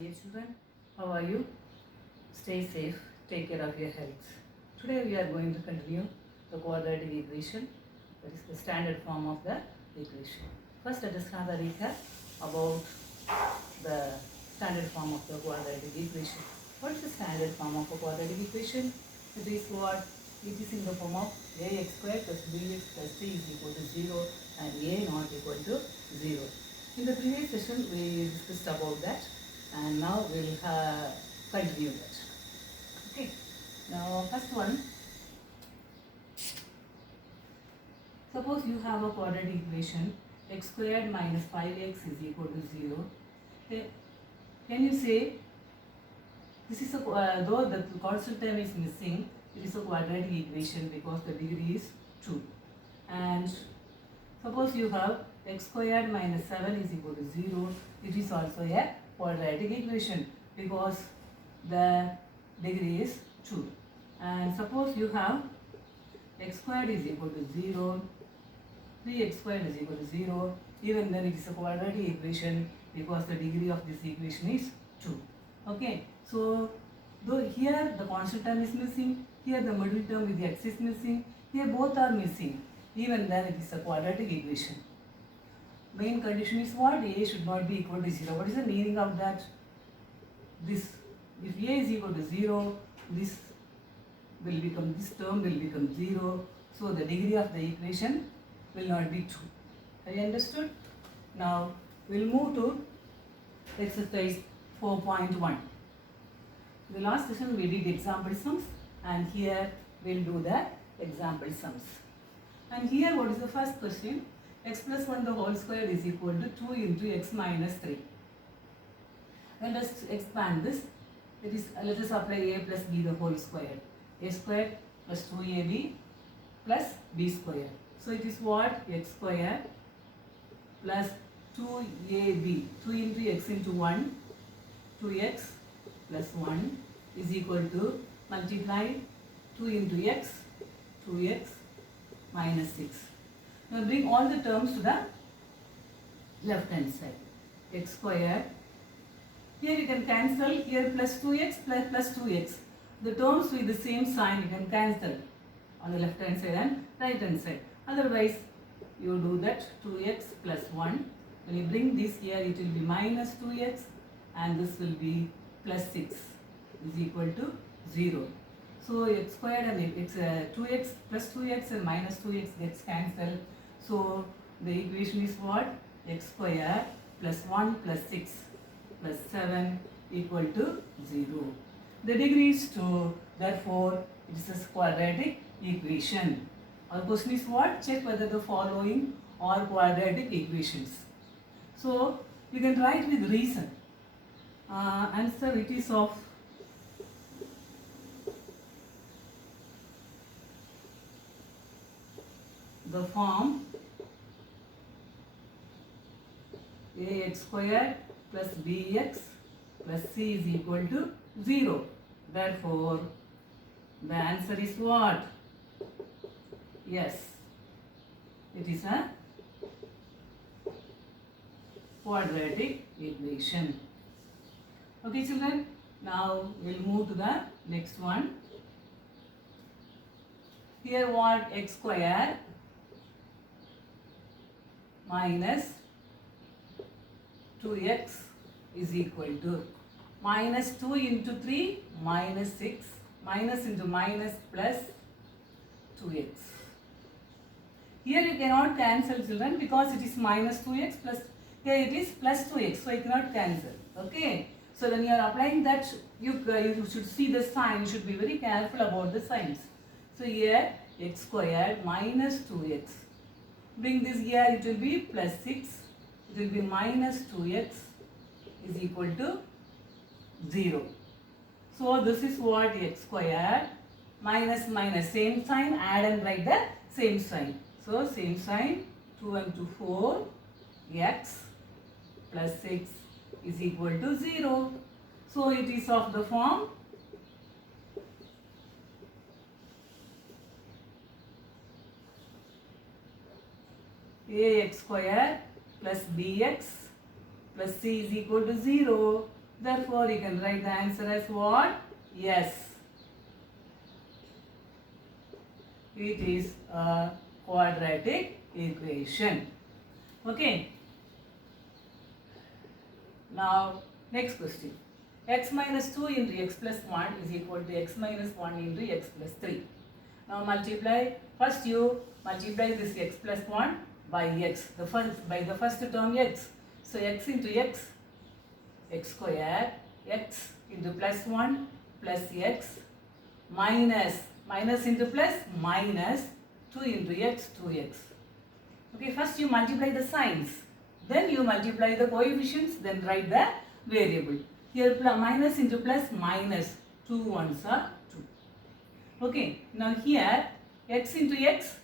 Dear children, how are you? Stay safe, take care of your health. Today we are going to continue the quadratic equation, that is the standard form of the equation. First let us have a recap about the standard form of the quadratic equation. What is the standard form of a quadratic equation? It is what? It is in the form of ax square plus bx plus c is equal to 0 and a not equal to 0. In the previous session we discussed about that, and now we'll continue that. Okay. Now first one, suppose you have a quadratic equation x squared minus 5x is equal to 0. Okay. Can you say this is a though the constant term is missing, it is a quadratic equation because the degree is 2. And suppose you have x squared minus 7 is equal to 0, it is also a quadratic equation because the degree is 2. And suppose you have x squared is equal to 0, 3x squared is equal to 0, even then it is a quadratic equation because the degree of this equation is 2. Okay, so though here the constant term is missing, here the middle term with the x is missing, here both are missing, even then it is a quadratic equation. Main condition is what? A should not be equal to 0. What is the meaning of that? This, if A is equal to 0, this term will become 0. So the degree of the equation will not be 2. Have you understood? Now we'll move to exercise 4.1. The last session we did example sums, and here we'll do the example sums. And here what is the first question? X plus 1 the whole square is equal to 2 into x minus 3. Then let's expand this. It is, let us apply a plus b the whole square. A square plus 2ab plus b square. So it is what? X square plus 2ab. 2 into x into 1. 2x plus 1 is equal to multiply 2 into x. 2x minus 6. Now bring all the terms to the left hand side. X square. Here you can cancel, here plus 2x plus 2x. The terms with the same sign you can cancel on the left hand side and right hand side. Otherwise you do that 2x plus 1. When you bring this here it will be minus 2x and this will be plus 6 is equal to 0. So x squared and x 2x plus 2x and minus 2x gets cancelled. So the equation is what? X square plus 1 plus 6 plus 7 equal to 0. The degree is 2, therefore it is a quadratic equation. Our question is what? Check whether the following are quadratic equations. So you can write with reason. Answer it is of the form ax square plus bx plus c is equal to 0. Therefore, the answer is what? Yes, it is a quadratic equation. Okay children, now we'll move to the next one. Here what? X square minus 2x is equal to minus 2 into 3 minus 6 minus into minus plus 2x. Here you cannot cancel children because it is minus 2x plus, here it is plus 2x, so you cannot cancel. Okay. So when you are applying that, you should see the sign, you should be very careful about the signs. So here x squared minus 2x. Bring this here, it will be plus 6, it will be minus 2x is equal to 0. So this is what? X squared minus minus, same sign, add and write the same sign. So same sign, 2 and 2 4, x plus 6 is equal to 0. So it is of the form ax square plus bx plus c is equal to 0. Therefore, you can write the answer as what? Yes. It is a quadratic equation. Okay. Now, next question. X minus 2 into x plus 1 is equal to x minus 1 into x plus 3. Now multiply, first you multiply this x plus 1 by x, by the first term x. So x into x, x square, x into plus 1 plus x minus into plus minus 2 into x, 2x. Okay, first you multiply the signs, then you multiply the coefficients, then write the variable. Here minus into plus minus, 2 ones are 2. Okay, now here x into x,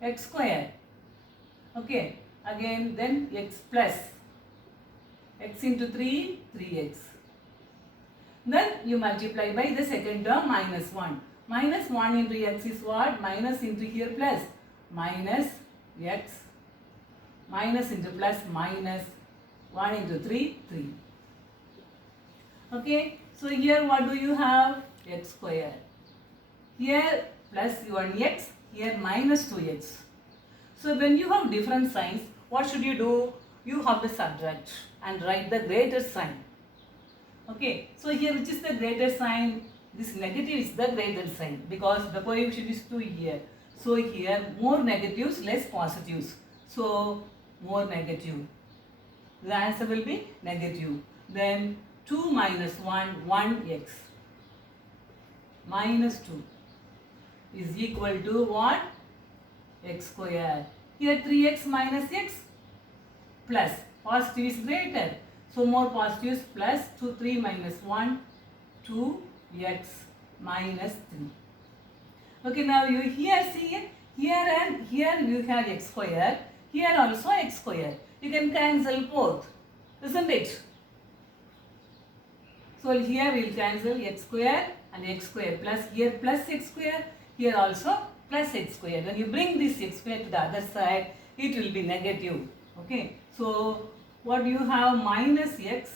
x square. Okay, again then x plus, x into 3, 3x. Then you multiply by the second term minus 1. Minus 1 into x is what? Minus into here plus. Minus x. Minus into plus minus 1 into 3, 3. Okay, so here what do you have? X square. Here plus 1x, here minus 2x. So when you have different signs, what should you do? You have to subtract and write the greater sign. Okay, so here which is the greater sign? This negative is the greater sign because the coefficient is 2 here. So here more negatives, less positives. So more negative. The answer will be negative. Then 2 minus 1, 1x. Minus 2 is equal to what? X square. Here 3x minus x plus. Positive is greater. So more positives plus 2, 3 minus 1, 2x minus 3. Okay, now you here see, here and here you have x square, here also x square. You can cancel both, isn't it? So here we will cancel x square and x square plus here plus x square, here also plus x square. When you bring this x square to the other side, it will be negative. Okay, so what do you have? Minus x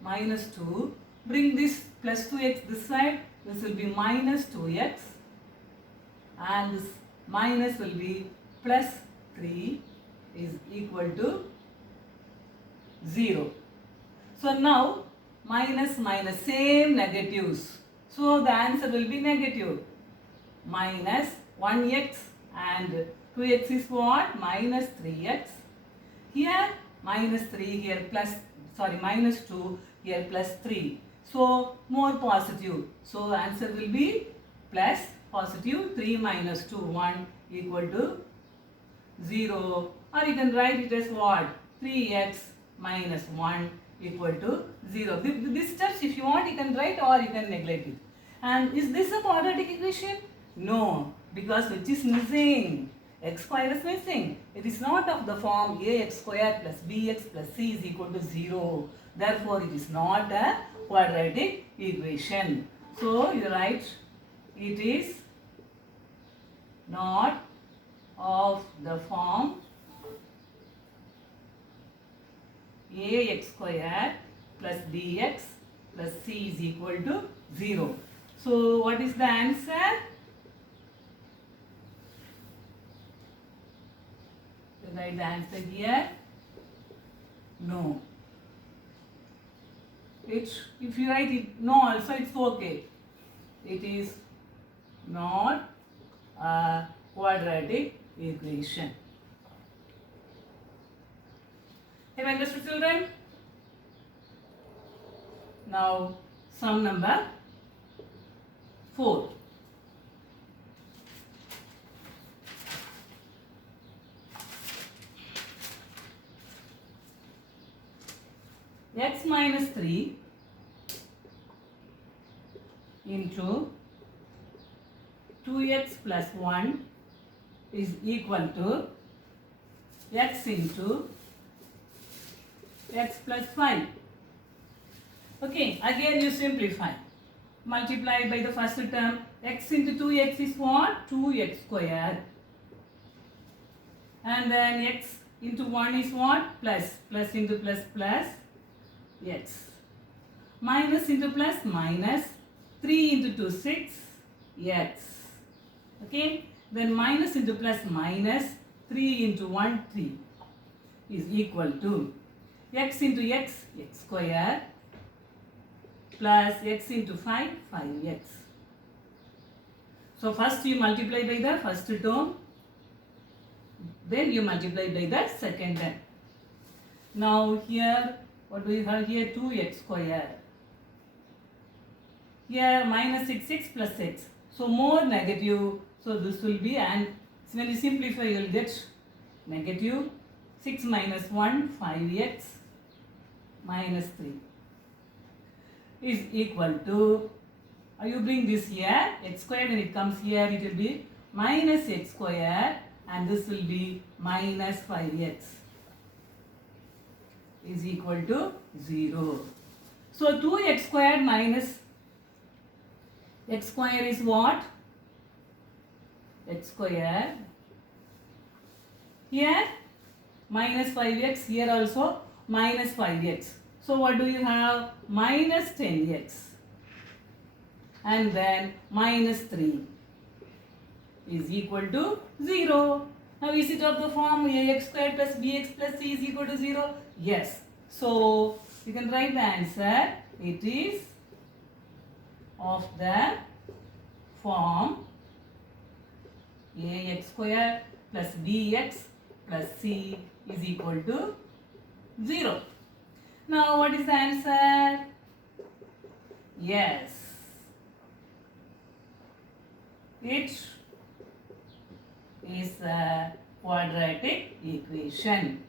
minus 2. Bring this plus 2x this side. This will be minus 2x. And this minus will be plus 3 is equal to 0. So now minus minus same negatives. So the answer will be negative. Minus 1x and 2x is what? Minus 3x. Here minus 3, here plus, sorry, minus 2, here plus 3. So more positive. So answer will be plus positive 3 minus 2, 1 equal to 0. Or you can write it as what? 3x minus 1 equal to 0. This steps if you want you can write or you can neglect it. And is this a quadratic equation? No, because which is missing? X square is missing. It is not of the form ax square plus bx plus c is equal to 0. Therefore, it is not a quadratic equation. So, you write it is not of the form ax square plus bx plus c is equal to 0. So, what is the answer? You write the answer here. No. If you write it no also it's okay. It is not a quadratic equation. Have you understood, children? Now sum number 4. X minus 3 into 2x plus 1 is equal to x into x plus 5. Okay, again you simplify. Multiply by the first term. X into 2x is what? 2x square. And then x into 1 is what? Plus. Plus into plus plus x. Minus into plus minus 3 into 2 6 x. Okay, then minus into plus minus 3 into 1 3 is equal to x into x square plus x into 5 5x. So first you multiply by the first term, then you multiply by the second term. Now here what do you have here? 2x square. Here minus 6 plus x. So more negative. So this will be, and when you simplify you will get negative 6 minus 1 5x minus 3 is equal to, you bring this here, x square, when it comes here it will be minus x square and this will be minus 5x is equal to 0. So 2x square minus x square is what? X square. Here minus 5x, here also minus 5x. So what do you have? Minus 10x. And then minus 3 is equal to 0. Now is it of the form ax square plus bx plus c is equal to 0? Yes. So you can write the answer. It is of the form ax square plus bx plus c is equal to 0. Now what is the answer? Yes. It is a quadratic equation.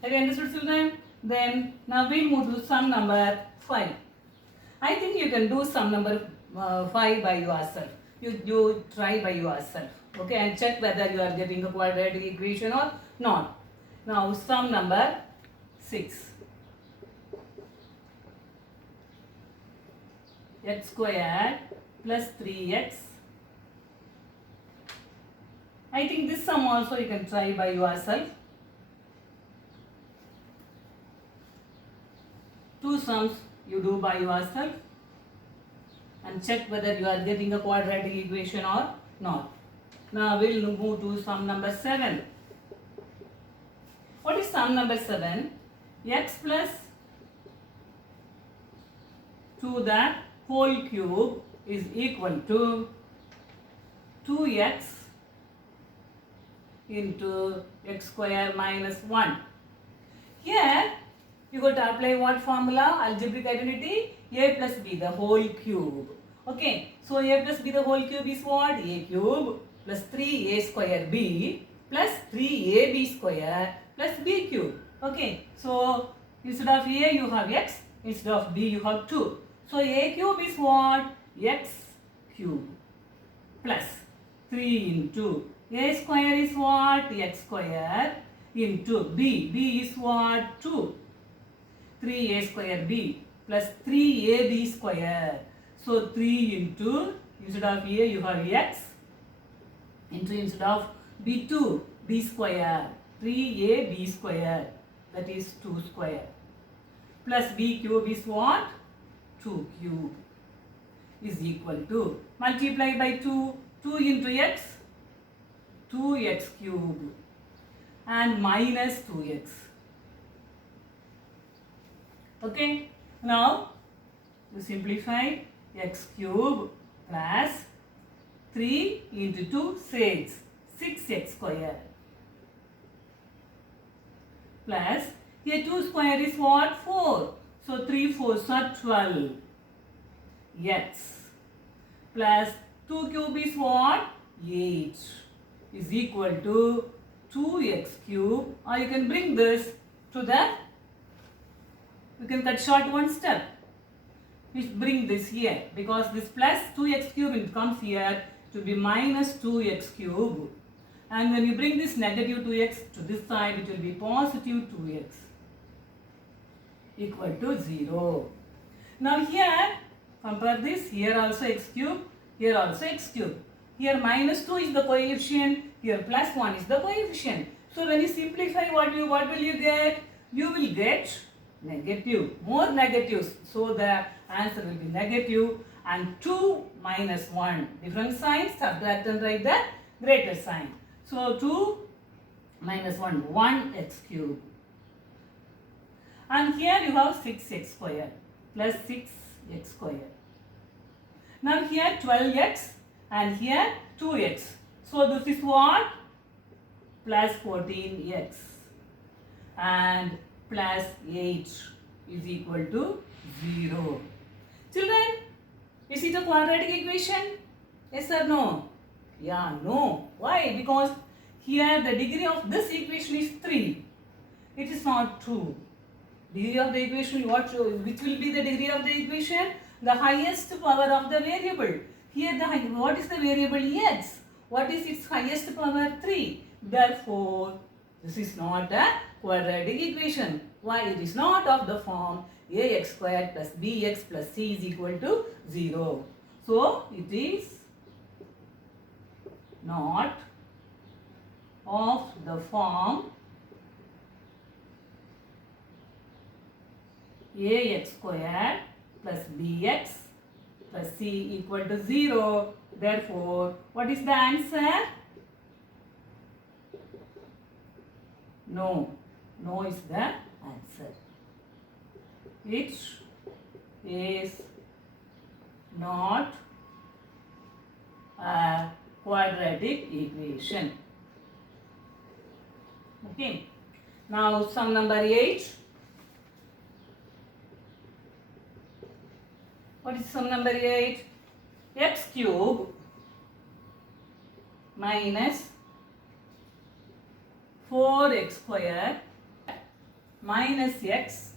Have you understood, children? Then now we'll move to sum number 5. I think you can do sum number 5 by yourself. You try by yourself. Okay, and check whether you are getting a quadratic equation or not. Now sum number 6. X squared plus 3x. I think this sum also you can try by yourself. Two sums you do by yourself and check whether you are getting a quadratic equation or not. Now we'll move to sum number 7. What is sum number 7? X plus 2 the whole cube is equal to 2x into x square minus 1. Here you got to apply what formula? Algebraic identity, a plus b the whole cube. Okay, so a plus b the whole cube is what? A cube plus 3a square b plus 3ab square plus b cube. Okay, so instead of a you have x, instead of b you have 2. So a cube is what? X cube plus 3 into a square is what? X square into b. B is what? 2. 3a square b plus 3ab square. So 3 into, instead of a you have x, into instead of b 2, b square, 3ab square, that is 2 square, plus b cube is what? 2 cube is equal to, multiply by 2, 2 into x, 2x cube and minus 2x. Okay, now you simplify x cube plus 3 into 2 6x square plus here 2 square is what? 4. So 3 4s are 12 x plus 2 cube is what? 8 is equal to 2x cube, or you can bring this to the, you can cut short one step. We bring this here because this plus 2x cube it comes here to be minus 2x cube, and when you bring this negative 2x to this side it will be positive 2x equal to 0. Now here compare this, here also x cube, here also x cube. Here minus 2 is the coefficient, here plus 1 is the coefficient. So when you simplify what will you get? You will get negative, more negatives. So the answer will be negative, and 2 minus 1, different signs, subtract and write the greater sign. So 2 minus 1, 1x cube. And here you have 6x square plus 6x square. Now here 12x and here 2x. So this is what? Plus 14x and plus 8 is equal to 0. Children, is it a quadratic equation? Yes or no? Yeah, no. Why? Because here the degree of this equation is 3. It is not 2. Degree of the equation, which will be the degree of the equation? The highest power of the variable. Here what is the variable x? What is its highest power? 3. Therefore, this is not a quadratic equation. Why? It is not of the form ax squared plus bx plus c is equal to 0. So, it is not of the form ax squared plus bx plus c equal to 0. Therefore, what is the answer? No. No is the answer. It is not a quadratic equation. Okay. Now, sum number 8. What is sum number 8? X cube minus 4x square minus x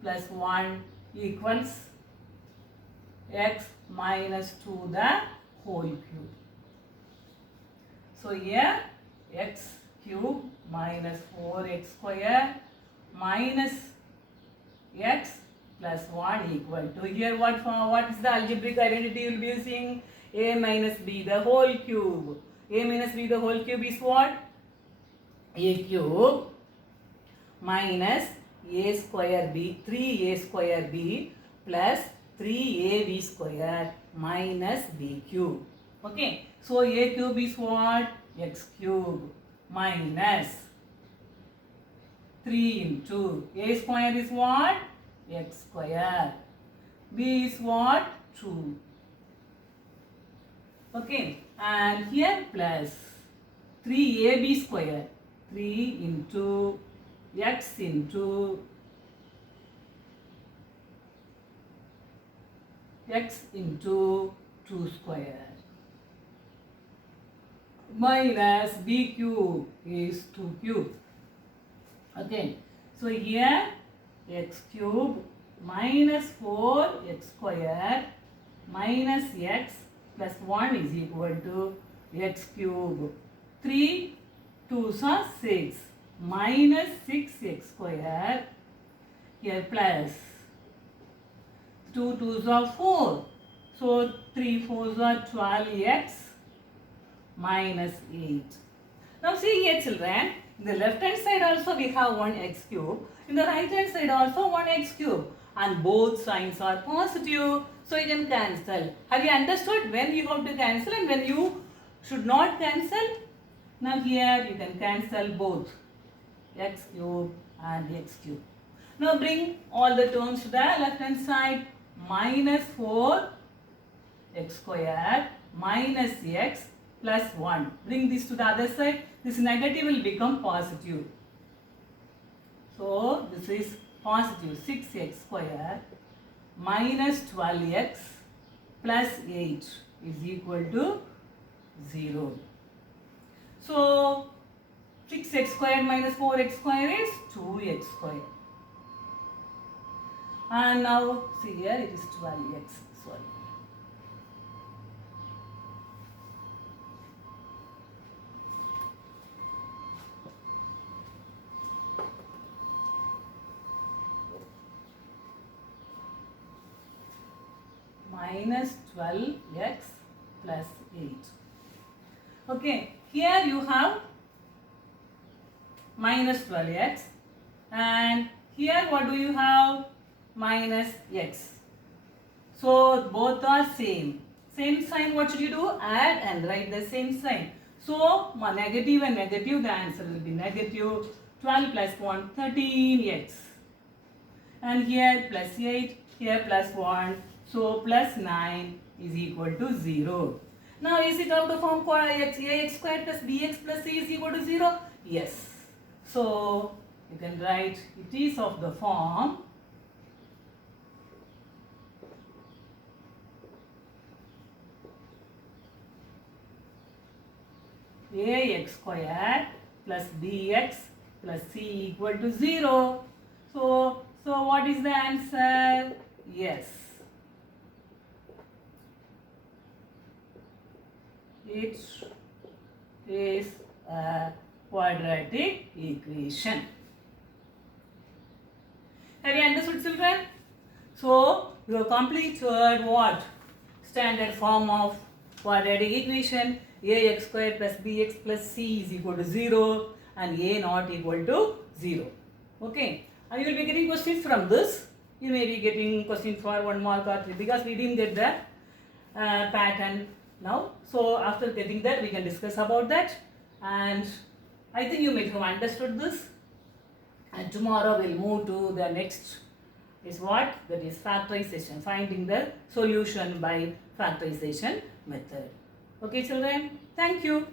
plus 1 equals x minus 2 the whole cube. So here x cube minus 4x square minus x plus 1 equal to, here what is the algebraic identity you will be using? A minus b the whole cube. A minus b the whole cube is what? A cube minus a square b, 3a square b plus 3ab square minus b cube. Okay. So a cube is what? X cube minus 3 into a square is what? X square. B is what? 2. Okay. And here plus 3ab square. 3 into x into x into 2 square minus b cube is 2 cube. Okay. So here x cube minus 4x square minus x plus 1 is equal to x cube. 3 2s are 6 minus 6x square, here plus 2 2s are 4. So 3 4s are 12x minus 8. Now see here children, in the left hand side also we have 1 x cube. In the right hand side also 1 x cube. And both signs are positive. So you can cancel. Have you understood when you have to cancel and when you should not cancel? Now here you can cancel both x cube and x cube. Now bring all the terms to the left hand side. Minus 4 x square minus x plus 1. Bring this to the other side. This negative will become positive. So this is positive 6x square minus 12x plus 8 is equal to 0. So 6x square minus 4x square is 2x square. And now see here it is 12x. Sorry. Minus 12x plus 8. Okay, here you have minus 12x and Here what do you have? Minus x. So both are same. Same sign, what should you do? Add and write the same sign. So negative and negative, the answer will be negative. 12 plus 1, 13x. And here plus 8, here plus 1. So plus 9 is equal to 0. Now is it of the form ax square plus bx plus c is equal to 0? Yes. So you can write it is of the form ax square plus bx plus c equal to 0. So what is the answer? Yes. It is a quadratic equation. Have you understood, children? So you have completed what? Standard form of quadratic equation. Ax square plus bx plus c is equal to 0 and a not equal to 0. Okay. And you will be getting questions from this. You may be getting questions for 1 mark or 3 because we didn't get the pattern now. So after getting that, we can discuss about that. And I think you may have understood this. And tomorrow we'll move to the next is what? That is factorization, finding the solution by factorization method. Okay children, thank you.